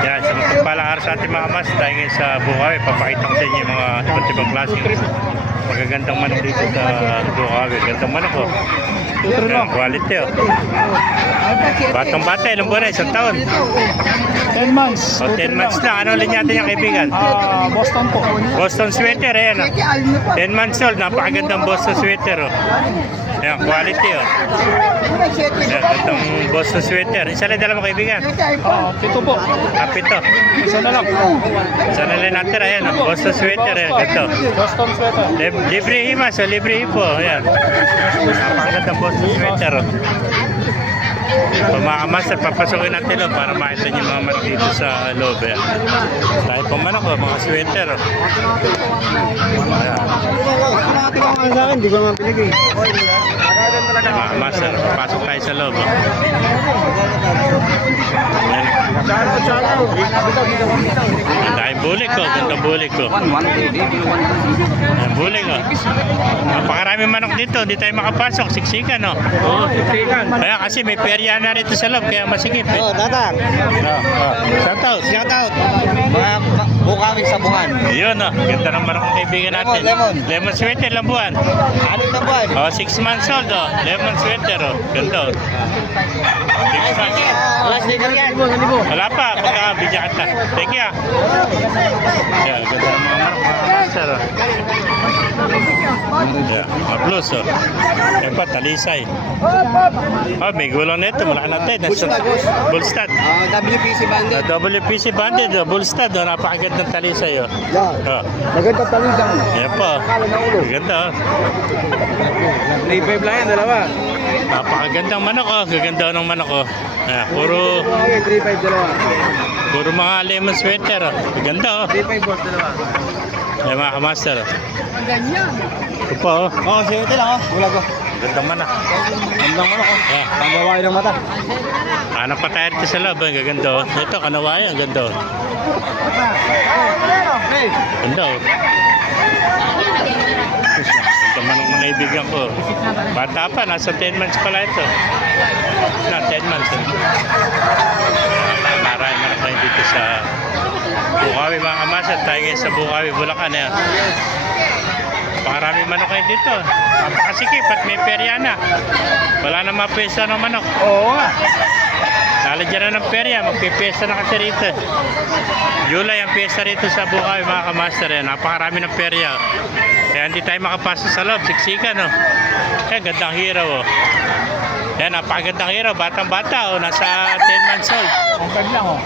Yan, sa mapagpalang araw sa ating mga mas, tayo ngayon sa Bukawi, papakita ko sa inyo yung mga iba't ibang klaseng magagandang manok dito sa Bukawi. Gandang manok oh. Yan, quality oh. Batang bata, ilang buwan na, isang taon. 10 months. O, 10 months na. Ano ulit natin yung kaibigan? Boston po. Boston sweater, ayan oh. 10 months old, napakagandang Boston sweater oh. Ayan, quality oh. Ayan, gandang Boston sweater. Isa lang dala mo kaibigan? Pito po. Pito. Isa na lang. Isa na lang natin, ayan oh. Boston sweater, ayan, ganito. Boston sweater. Libre himas, so libre hipo, ayan. Napakagandang Boston sweater oh. Kung mga master, papasukin natin oh, para makita niyo mga manok dito sa loob. Ayan. Tayo pang manok oh, mga sweater oh. Ayan. Sa akin, di ko naman pinigay. Mga master, papasok tayo sa loob oh. Ayan. Dahil bulik ko, gandang bulik ko. Ayan, bulik ko. Napakarami manok dito, hindi tayo makapasok, siksikan no. Oo, siksikan. Kaya kasi may perya na rito sa loob, kaya masigip eh. Oo, tatak. Shout out. Shout out. Mga Bukawi sa buwan. Yun oh, ganda ng manok ng kaibigan natin. Lemon sweater, ilang buwan? 6 na buwan. Oh, 6 months old oh. Lemon sweater oh. Ganda oh. 6 months. Last sticker yan. Wala pa, pagkakabidya ka. Thank you ah. Yeah, ganda ng mga manok, mga master oh. Yeah, mga blues oh. Yan pa, talisay. Oh, may gulong nito, mula natin. Bullstad. WPC bandit. WPC banded oh. Bullstad oh. Napakagandang talisay oh. Oh. Maganda talisang. Yan po. Ganda oh. 3-5 lang yan, dalawa. Napakagandang manok oh. Gaganda ng manok oh. Ayan, puro 3-5 dalawa. puro mga lemon sweater oh. Ganda oh. 3-5 boss dalawa. Ayan mga kamaster oh. Ganyan. Ito po oh. Oo, siyete lang oh. Bulag ko. Gandang manok. Gandang manok oh. Yeah. Pangbawain ng mata. Hanap pa tayo rito sa loob. Gaganda oh. Ito kanawayan. Ganda oh. Ganda oh. Ito manok ng kaibigan ko. Bata pa. Nasa 10 months pala ito. Na 10 months eh. Marami manok tayo dito sa Bukawi mga kamasan. Tayo ngayon sa Bukawi, Bulacan eh. Pakarami manok kayo dito. Napakasikip at may perya na. Wala na mapesa ng manok. Oo nga. Lalagyan na ng perya. Magpipesa na kasi rito. July ang pesa rito sa Bukawi mga kamaster. Napakarami ng perya. Kaya hindi tayo makapasok sa loob. Siksikan no. Gandang hiraw oh. Yan, napakagandang hiraw. Batang bata oh. Nasa 10 months old. Ang lang oh.